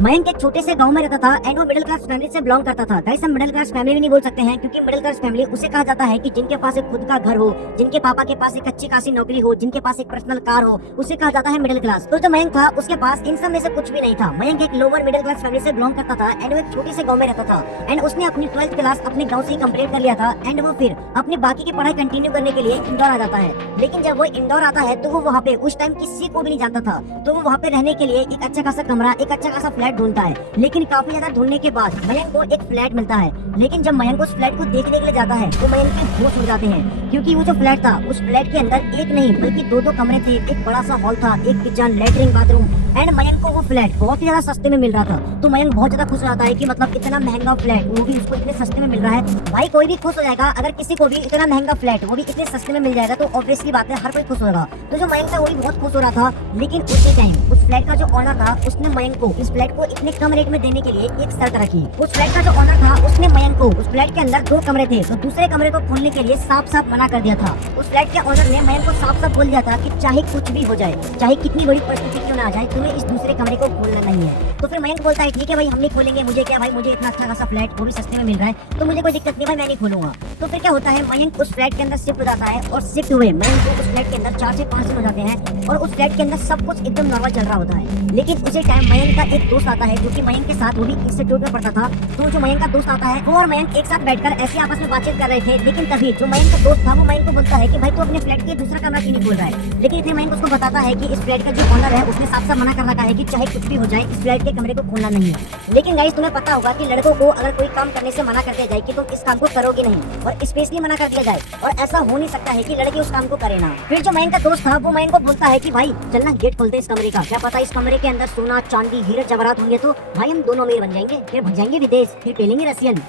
मयंक एक छोटे से गांव में रहता था एंड वो मिडिल क्लास फैमिली से बिलोंग करता था। गाइस हम मिडिल क्लास फैमिली भी नहीं बोल सकते हैं क्योंकि मिडिल क्लास फैमिली उसे कहा जाता है कि जिनके पास एक खुद का घर हो, जिनके पापा के पास एक अच्छी खासी नौकरी हो, जिनके पास एक पर्सनल कार हो, उसे कहा जाता है मिडिल क्लास। तो जो मयंक था उसके पास इन सब में से कुछ भी नहीं था। मयंक एक लोअर मिडिल क्लास फैमिली से बिलोंग करता था एंड वो एक छोटे से गाँव में रहता था एंड उसने अपनी 12th क्लास अपने गाँव से ही कम्प्लीट कर लिया था एंड वो फिर अपनी बाकी की पढ़ाई कंटिन्यू करने के लिए इंदौर आ जाता है। लेकिन जब वो इंदौर आता है तो वो वहाँ पे उस टाइम किसी को भी नहीं जानता था, तो वो वहाँ पे रहने के लिए एक अच्छा खासा कमरा, एक अच्छा खासा फ्लैट ढूंढता है। लेकिन काफी ज्यादा ढूंढने के बाद मयंक को एक फ्लैट मिलता है। लेकिन जब मयंक उस फ्लैट को देखने के लिए जाता है तो मयंक के होश उड़ जाते हैं क्योंकि वो जो फ्लैट था उस फ्लैट के अंदर एक नहीं बल्कि दो कमरे थे, एक बड़ा सा हॉल था, एक kitchen, latrine, bathroom and Mayank को वो फ्लैट बहुत ही ज्यादा सस्ते में मिल रहा था। तो मयंक बहुत ज्यादा खुश हो जाता है कि मतलब इतना महंगा फ्लैट वो भी उसको इतने सस्ते में मिल रहा है। भाई कोई भी खुश हो जाएगा अगर किसी को भी इतना महंगा फ्लैट वो भी इतने सस्ते में मिल जाएगा तो ऑब्वियसली बात है हर कोई खुश होगा। तो जो मयंक था वो भी बहुत खुश हो रहा था। लेकिन उसी टाइम उस फ्लैट का जो ऑनर था उसने मयंक को इस फ्लैट को इतने कम रेट में देने के लिए एक शर्त रखी। उस फ्लैट का जो ऑनर था उसने मयंक को, उस फ्लैट के अंदर 2 कमरे थे तो दूसरे कमरे को खोलने के लिए साफ साफ मना कर दिया था। उस फ्लैट के ऑनर ने मयंक को साफ साफ बोल दिया था कि चाहे कुछ भी हो जाए, चाहे कितनी बड़ी परिस्थिति क्यों ना आ जाए, तुम्हें इस दूसरे कमरे को खोलना नहीं है। तो फिर मयंक बोलता है ठीक है भाई हम नहीं खोलेंगे, मुझे क्या भाई, मुझे इतना अच्छा खासा फ्लैट वो भी सस्ते में मिल रहा है तो मुझे कोई दिक्कत नहीं भाई, मैं नहीं खोलूंगा। तो फिर क्या होता है, मयंक उस फ्लैट के अंदर शिफ्ट हो जाता है और शिफ्ट हुए मयंक को उस फ्लैट के अंदर 4 से 5 दिन हो जाते हैं और उस फ्लैट के अंदर सब कुछ एकदम नॉर्मल चल रहा होता है। लेकिन उसी टाइम मयंक का एक दोस्त आता है जो कि मयंक के साथ वो भी इंस्टीट्यूट में पढ़ता था। तो जो मयंक का दोस्त आता है वो और मयंक एक साथ बैठकर ऐसे आपस में बातचीत कर रहे थे। लेकिन तभी जो मयंक का दोस्त था वो मयंक को बोलता है कि भाई तू अपने फ्लैट के दूसरा कमरा क्यों नहीं खोल रहा है। लेकिन इतने मयंक उसको बताता है कि इस फ्लैट का जो ऑनर है उसने साफ साफ मना कर रखा है कि चाहे कुछ भी हो जाए इस फ्लैट के कमरे को खोलना नहीं है। लेकिन गाइस तुम्हें पता होगा कि लड़कों को अगर कोई काम करने से मना कर दिया जाए कि तुम इस काम को करोगे नहीं और स्पेशली मना कर दिया जाए और ऐसा हो नहीं सकता है कि लड़के उस काम को करे ना। फिर जो मयंक का दोस्त था वो मयंक को बोलता है कि भाई चलना गेट खोलते इस कमरे का, क्या पता इस कमरे के अंदर सोना, चांदी, हीरे जवाहरात होंगे तो भाई हम दोनों अमीर बन जाएंगे, फिर भग जाएंगे विदेश, फिर पी लेंगे रसियन।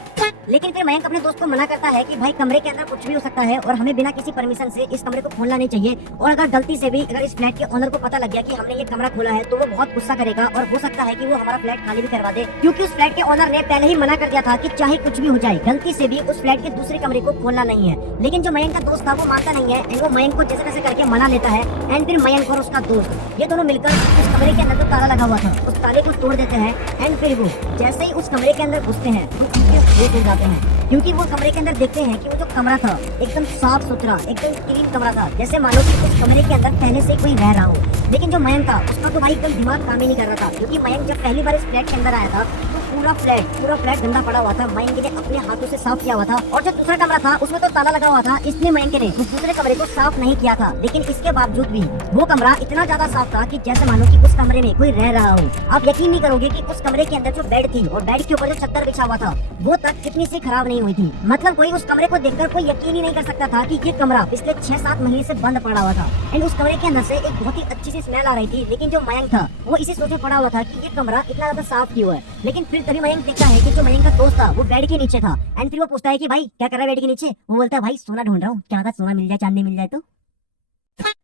लेकिन फिर मयंक अपने दोस्त को मना करता है कि भाई कमरे के अंदर कुछ भी हो सकता है और हमें बिना किसी परमिशन से इस कमरे को खोलना नहीं चाहिए और अगर गलती से भी अगर इस फ्लैट के ओनर को पता लग गया कि हमने ये कमरा खोला है तो वो बहुत गुस्सा करेगा और हो सकता है कि वो हमारा फ्लैट खाली भी करवा दे, क्योंकि उस फ्लैट के ओनर ने पहले ही मना कर दिया था कि चाहे कुछ भी हो जाए गलती से भी उस फ्लैट के दूसरे कमरे को खोलना नहीं है। लेकिन जो मयंक का दोस्त था वो मानता नहीं है एंड वो मयंक को जैसे तैसे करके मना लेता है एंड फिर मयंक और उसका दोस्त ये दोनों मिलकर उस कमरे के अंदर जो ताला लगा हुआ था उस ताले को तोड़ देते हैं एंड फिर वो जैसे ही उस कमरे के अंदर घुसते हैं तो उनके होश उड़ जाते हैं क्योंकि वो कमरे के अंदर देखते हैं कि वो जो कमरा था एकदम साफ सुथरा, एकदम क्लीन कमरा था, जैसे मानो कि उस कमरे के अंदर पहले से कोई रह रहा हो। लेकिन जो मयंक था उसका तो भाई एकदम दिमाग काम ही नहीं कर रहा था क्योंकि मयंक जब पहली बार इस फ्लैट के अंदर आया था तो पूरा फ्लैट गंदा पड़ा हुआ था, मयंक ने अपने हाथों से साफ किया हुआ था और जो दूसरा कमरा था उसमें तो ताला लगा हुआ था, इसलिए मयंक ने उस दूसरे कमरे को साफ नहीं किया था। लेकिन इसके बावजूद भी वो कमरा इतना ज्यादा साफ था कि जैसे मानो कि उस कमरे में कोई रह रहा हो। आप यकीन नहीं करोगे कि उस कमरे के अंदर जो बेड थी और बेड के ऊपर जो चद्दर बिछा हुआ था वो तक कितनी सी खराब नहीं हुई थी। मतलब कोई उस कमरे को देखकर कोई यकीन ही नहीं कर सकता था कि ये कमरा पिछले 6-7 महीने से बंद पड़ा हुआ था एंड उस कमरे के अंदर से एक बहुत ही अच्छी सी स्मेल आ रही थी। लेकिन जो मयंक था वो इसी सोच में पड़ा हुआ था कि ये कमरा इतना ज्यादा साफ क्यों है। लेकिन फिर तभी मयंक देखता है कि जो मयंक का दोस्त था वो बेड के नीचे था एंड फिर वो पूछता है कि भाई क्या कर रहा है बेड के नीचे। वो बोलता है भाई सोना ढूंढ रहा हूँ, क्या पता सोना मिल जाए, चांदी मिल जाए तो।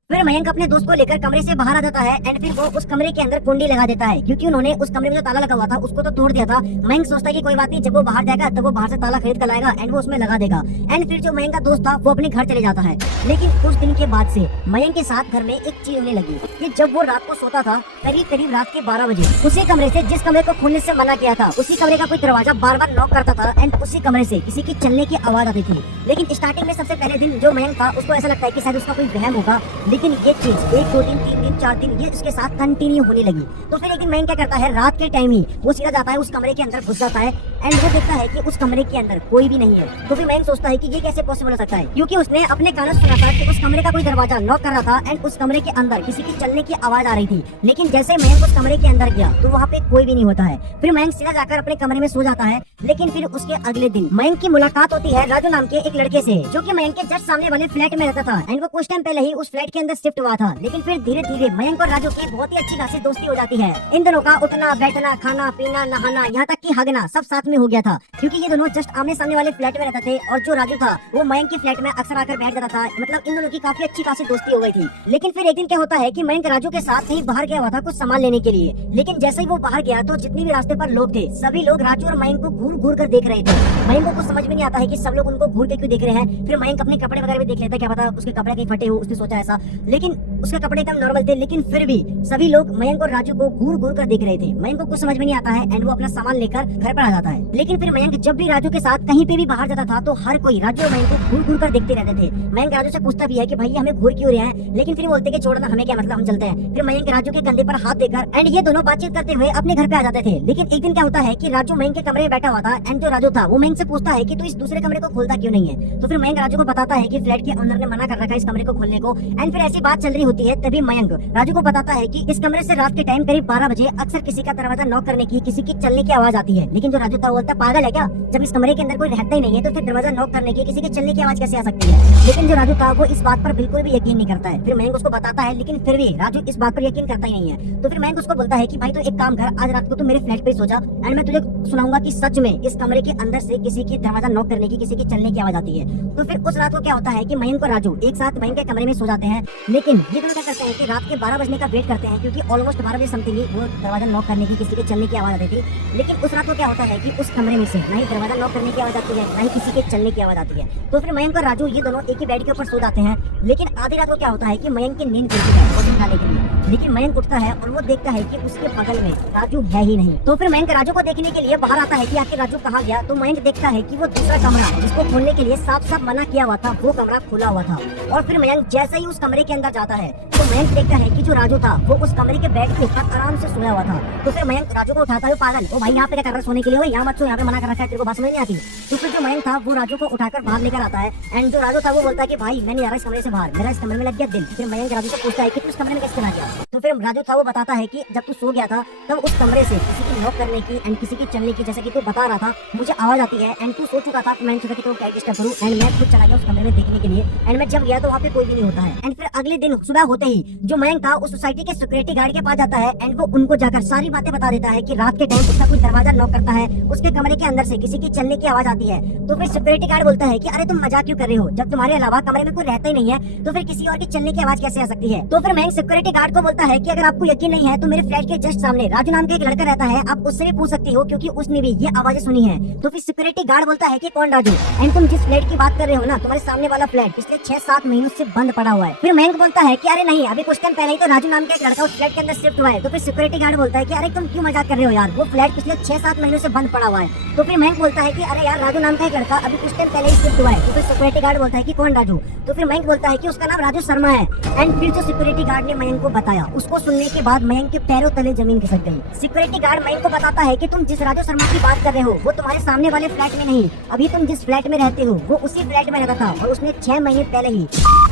फिर मयंक अपने दोस्त को लेकर कमरे से बाहर आ जाता है एंड फिर वो उस कमरे के अंदर कुंडी लगा देता है क्योंकि उन्होंने उस कमरे में जो ताला लगा हुआ था उसको तो तोड़ दिया था। मयंक सोचता है कि कोई बात नहीं, जब वो बाहर जाएगा तब वो बाहर से ताला खरीद कर लाएगा एंड वो उसमें लगा देगा एंड फिर जो मयंक का दोस्त था वो अपने घर चले जाता है। लेकिन कुछ दिन के बाद से मयंक के साथ घर में एक चीज होने लगी कि जब वो रात को सोता था करीब रात के 12 बजे उसी कमरे से जिस कमरे को खोलने से मना किया था उसी कमरे का कोई दरवाजा बार बार नॉक करता था एंड उसी कमरे से किसी की चलने की आवाज आती थी। लेकिन स्टार्टिंग में सबसे पहले दिन जो मयंक था उसको ऐसा लगता है कि शायद उसका कोई वहम होगा, लेकिन ये चीज 1, 2 दिन, 3 दिन, 4 दिन ये उसके साथ कंटिन्यू होने लगी। तो फिर एक दिन मयंक क्या करता है, रात के टाइम ही वो सीधा जाता है उस कमरे के अंदर घुस जाता है एंड वो देखता है कि उस कमरे के अंदर कोई भी नहीं है। तो फिर मयंक सोचता है कि ये कैसे पॉसिबल हो सकता है, क्योंकि उसने अपने कानों से सुना था कि उस कमरे का कोई दरवाजा नॉक कर रहा था एंड उस कमरे के अंदर किसी की चलने की आवाज आ रही थी। लेकिन जैसे मयंक उस कमरे के अंदर गया तो वहाँ पे कोई भी नहीं होता है। फिर मयंक सीधा जाकर अपने कमरे में सो जाता है। लेकिन फिर उसके अगले दिन मयंक की मुलाकात होती है राजू नाम के एक लड़के से जो कि मयंक के जस्ट सामने वाले फ्लैट में रहता था एंड वो कुछ टाइम पहले ही उस फ्लैट के अंदर शिफ्ट हुआ था। लेकिन फिर धीरे धीरे मयंक और राजू की बहुत ही अच्छी खासी दोस्ती हो जाती है। इन दोनों का उठना बैठना, खाना पीना, नहाना, यहाँ तक कि हगना सब साथ में हो गया था क्योंकि ये दोनों जस्ट आमने सामने वाले फ्लैट में रहते थे और जो राजू था वो मयंक के फ्लैट में अक्सर आकर बैठ जाता था। मतलब इन दोनों की काफी अच्छी खासी दोस्ती हो गई थी। लेकिन फिर एक दिन क्या होता है कि मयंक राजू के साथ कहीं बाहर गया हुआ था कुछ सामान लेने के लिए। लेकिन जैसे ही वो बाहर गया तो जितने भी रास्ते पर लोग थे सभी लोग राजू और मयंक को घूर घूर कर देख रहे थे। मयंक को कुछ समझ में नहीं आता है कि सब लोग उनको घूर के क्यों देख रहे हैं। फिर मयंक अपने कपड़े वगैरह भी देख लेता है, क्या पता उसके कपड़े कहीं फटे हो, उसने सोचा ऐसा। लेकिन उसके कपड़े एकदम नॉर्मल थे, लेकिन फिर भी सभी लोग मयंक और राजू को घूर घूर कर देख रहे थे। मयंक को कुछ समझ में नहीं आता है एंड वो अपना सामान लेकर घर पर आ जाता है। लेकिन फिर मयंक जब भी राजू के साथ कहीं पे भी बाहर जाता था तो हर कोई राजू और मयंक को घूर घूर कर देखते रहते थे। मयंक राजू से पूछता भी है कि भाई हमें घूर क्यों रहे हैं, लेकिन फिर बोलते कि छोड़ना, हमें क्या मतलब, हम चलते हैं। फिर मयंक राजू के कंधे पर हाथ देकर एंड ये दोनों बातचीत करते हुए अपने घर पे आ जाते थे। लेकिन एक दिन क्या होता है कि राजू मयंक के कमरे में बैठा हुआ था एंड जो राजू था वो मयंक से पूछता है कि तू इस दूसरे कमरे को खोलता क्यों नहीं है। तो फिर मयंक राजू को बताता है कि फ्लैट के ओनर ने मना कर रखा है इस कमरे को खोलने को। एंड फिर ऐसी बात चल रही होती है, तभी मयंक राजू को बताता है कि इस कमरे से रात के टाइम करीब 12 बजे अक्सर किसी का दरवाजा नॉक करने की, किसी की चलने की आवाज आती है। लेकिन जो राजू था वो बोलता, पागल है क्या, जब इस कमरे के अंदर कोई रहता ही नहीं है तो फिर दरवाजा नॉक करने की, किसी के चलने की आवाज कैसे आ सकती है। लेकिन जो राजू था वो इस बात पर बिल्कुल भी यकीन नहीं करता है। फिर मयंक उसको बताता है, लेकिन फिर भी राजू इस बात पर यकीन करता ही नहीं है। तो फिर मयंक उसको बोलता है कि भाई तो एक काम कर, आज रात को तू मेरे फ्लैट पे सो जा एंड मैं तुझे सुनाऊंगा कि सच में इस कमरे के अंदर से किसी की दरवाजा नॉक करने की, किसी की चलने की आवाज आती है। तो फिर उस रात को क्या होता है कि मयंक और राजू एक साथ मयंक के कमरे में सो जाते हैं। लेकिन ये दोनों क्या करते हैं कि रात के 12 बजने का वेट करते हैं, क्योंकि ऑलमोस्ट 12 बजे समथिंग वो दरवाजा नॉक करने की, किसी के चलने की आवाज आती थी। लेकिन उस रात को क्या होता है कि उस कमरे में से ना ही दरवाजा नॉक करने की आवाज आती है, ना ही किसी के चलने की आवाज आती है। तो फिर मयंक और राजू ये दोनों एक ही बेड के ऊपर सो जाते हैं। लेकिन आधी रात को क्या होता है कि मयंक की नींद खुलती है रोटी खाने के लिए। लेकिन मयंक उठता है और वो देखता है कि उसके बगल में राजू है ही नहीं। तो फिर मयंक राजू को देखने के लिए बाहर आता है कि आखिर राजू कहाँ गया। तो मयंक देखता है कि वो दूसरा कमरा जिसको खोलने के लिए साफ साफ मना किया हुआ था, वो कमरा खुला हुआ था। और फिर मयंक जैसे ही उस कमरे के अंदर जाता है तो मयंक देखता है कि जो राजू था वो उस कमरे के बेड के ऊपर आराम से सोया हुआ था। तो फिर मयंक राजू को उठाता है, पागल ओ भाई यहाँ पे क्या कर रहा है सोने के लिए, यहाँ मत सो, यहाँ पे मना कर रखा है, तेरे को बात समझ नहीं आती। तो फिर जो मयंक था वो राजू को उठाकर बाहर लेकर आता है एंड जो राजू था वो बोलता है कि भाई मैं नहीं आ रहा इस कमरे से बाहर, मेरा इस कमरे में लग गया दिल। फिर मयंक राजू से पूछता है कि तू इस कमरे में कैसे चला गया। तो फिर राजू था वो बताता है कि जब तू सो गया था तब उस कमरे से किसी की नॉक करने की एंड किसी की चलने की, जैसे कि तू बता रहा था, मुझे आवाज आती है एंड तू सो चुका था। मैंने सोचा कि तो क्या डिस्टर्ब करूं एंड मैं खुद चला गया उस कमरे में देखने के लिए। एंड मैं जब गया तो वहाँ पे कोई भी नहीं होता है। एंड फिर अगले दिन सुबह होते ही जो मयंक था उस सोसाइटी के सिक्योरिटी गार्ड के पास जाता है एंड वो उनको जाकर सारी बातें बता देता है कि रात के टाइम उसका कोई दरवाजा नॉक करता है, उसके कमरे के अंदर से किसी की चलने की आवाज आती है। तो फिर सिक्योरिटी गार्ड बोलता है कि अरे तुम मजाक क्यों कर रहे हो, जब तुम्हारे अलावा कमरे में कोई रहता ही नहीं है तो फिर किसी और की चलने की आवाज कैसे आ सकती है। तो फिर मयंक सिक्योरिटी गार्ड को बोलता है कि अगर आपको यकीन नहीं है तो मेरे फ्लैट के जस्ट सामने राजू नाम का एक लड़का रहता है, आप उससे भी पूछ सकती हो क्योंकि उसने भी ये आवाजें सुनी है। तो फिर सिक्योरिटी गार्ड बोलता है कि कौन राजू, एंड तुम जिस फ्लैट की बात कर रहे हो ना, तुम्हारे सामने वाला फ्लैट पिछले 6-7 महीनों से बंद पड़ा हुआ है। फिर मयंक बोलता है कि अरे नहीं, अभी कुछ टाइम पहले ही तो राजू नाम का एक लड़का उस फ्लैट के अंदर शिफ्ट हुआ है। तो फिर सिक्योरिटी गार्ड बोलता है कि अरे तुम क्यों मजाक कर रहे हो यार, वो फ्लैट पिछले 6-7 महीनों से बंद पड़ा हुआ है। तो फिर मयंक बोलता है कि अरे यार राजू नाम का एक लड़का अभी कुछ टाइम पहले ही शिफ्ट हुआ है। तो फिर सिक्योरिटी गार्ड बोलता है कि कौन राजू। तो फिर मयंक बोलता है कि उसका नाम राजू शर्मा है। एंड फिर जो सिक्योरिटी गार्ड ने मयंक को बताया, उसको सुनने के बाद मयंक के पैरों तले जमीन खिसक गई। सिक्योरिटी गार्ड मयंक को बताता है कि तुम जिस राजू शर्मा की बात कर रहे हो वो तुम्हारे सामने वाले फ्लैट में नहीं, अभी तुम जिस फ्लैट में रहते हो वो उसी फ्लैट में रहता था और उसने 6 महीने पहले ही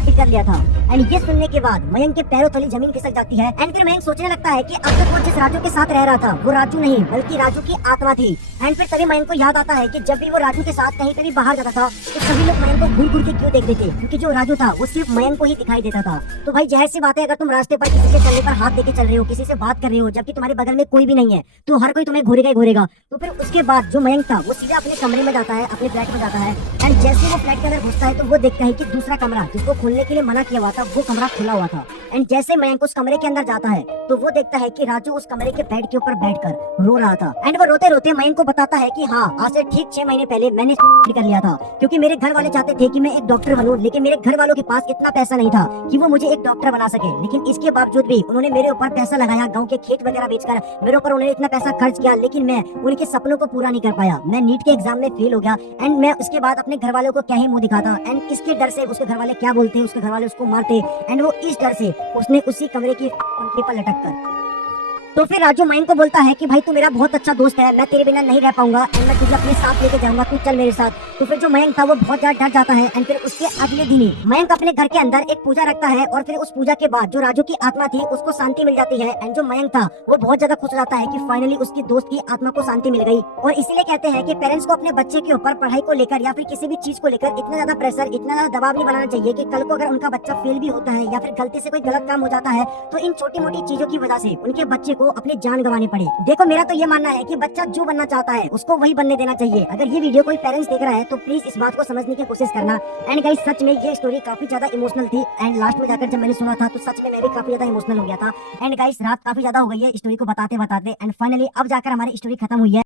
कर लिया था। एंड ये सुनने के बाद मयंक के पैरों तले जमीन खिसक जाती है। एंड फिर मयंक सोचने लगता है कि अब तक वो जिस राजू के साथ रह रहा था वो राजू नहीं बल्कि राजू की आत्मा थी। एंड फिर तभी मयंक को याद आता है कि जब भी वो राजू के साथ कहीं पे भी बाहर जाता था तो सभी लोग मयंक को घूर घूर के क्यों देख रहे थे, क्योंकि जो राजू था वो सिर्फ मयंक को ही दिखाई देता था। तो भाई जाहिर सी बात है, अगर तुम रास्ते पर किसी के चलने पर हाथ देके चल रहे हो, किसी से बात कर रहे हो जबकि तुम्हारे बगल में कोई भी नहीं है, तो हर कोई तुम्हें घूरेगा ही घूरेगा। तो फिर उसके बाद जो मयंक था वो सीधा अपने कमरे में जाता है, अपने फ्लैट में जाता है। एंड जैसे वो फ्लैट के अंदर घुसता है तो वो देखता है कि दूसरा कमरा जिसको खोलने के लिए मना किया हुआ था वो कमरा खुला हुआ था। एंड जैसे मयंक उस कमरे के अंदर जाता है तो वो देखता है कि राजू उस कमरे के बेड के ऊपर बैठकर रो रहा था। एंड वो रोते रोते मयंक को बताता है कि हाँ, आज से ठीक 6 महीने पहले मैंने कर लिया था, क्योंकि मेरे घर वाले चाहते थे कि मैं एक डॉक्टर बनूं, लेकिन मेरे घर वालों के पास इतना पैसा नहीं था कि वो मुझे एक डॉक्टर बना सके। लेकिन इसके बावजूद भी उन्होंने मेरे ऊपर पैसा लगाया, गाँव के खेत वगैरह बेचकर मेरे ऊपर उन्होंने इतना पैसा खर्च किया, लेकिन मैं उनके सपनों को पूरा नहीं कर पाया। मैं नीट के एग्जाम में फेल हो गया। एंड मैं उसके बाद अपने घर वालों को क्या ही मुंह दिखाता, एंड किसके डर से उसके घर वाले क्या बोलते, उसके घर वाले उसको मारते। एंड वो इस डर से उसने उसी कमरे की पंखे पर लटक कर। तो फिर राजू मयंक को बोलता है कि भाई तू मेरा बहुत अच्छा दोस्त है, मैं तेरे बिना नहीं रह पाऊंगा एंड मैं तुझे अपने साथ लेके जाऊंगा, तू चल मेरे साथ। तो फिर जो मयंक था वो बहुत ज्यादा डर जाता है। एंड फिर उसके अगले दिन ही मयंक अपने घर के अंदर एक पूजा रखता है और फिर उस पूजा के बाद जो राजू की आत्मा थी उसको शांति मिल जाती है। एंड जो मयंक था वो बहुत ज्यादा खुश हो जाता है कि फाइनली उसकी दोस्त की आत्मा को शांति मिल गई। और इसीलिए कहते हैं कि पेरेंट्स को अपने बच्चे के ऊपर पढ़ाई को लेकर या फिर किसी भी चीज को लेकर इतना ज्यादा प्रेशर, इतना ज्यादा दबाव नहीं बनाना चाहिए कि कल को अगर उनका बच्चा फेल भी होता है या फिर गलती से कोई गलत काम हो जाता है तो इन छोटी मोटी चीजों की वजह से उनके बच्चे को अपनी जान गंवानी पड़े। देखो मेरा तो ये मानना है कि बच्चा जो बनना चाहता है उसको वही बनने देना चाहिए। अगर ये वीडियो कोई पेरेंट्स देख रहा है तो प्लीज इस बात को समझने की कोशिश करना। एंड गाइस सच में ये स्टोरी काफी ज्यादा इमोशनल थी। एंड लास्ट में जाकर जब मैंने सुना था तो सच में मैं भी काफी ज्यादा इमोशनल हो गया था। एंड गाइस रात काफी ज्यादा हो गई है स्टोरी को बताते बताते। एंड फाइनली अब जाकर हमारी स्टोरी खत्म हुई है।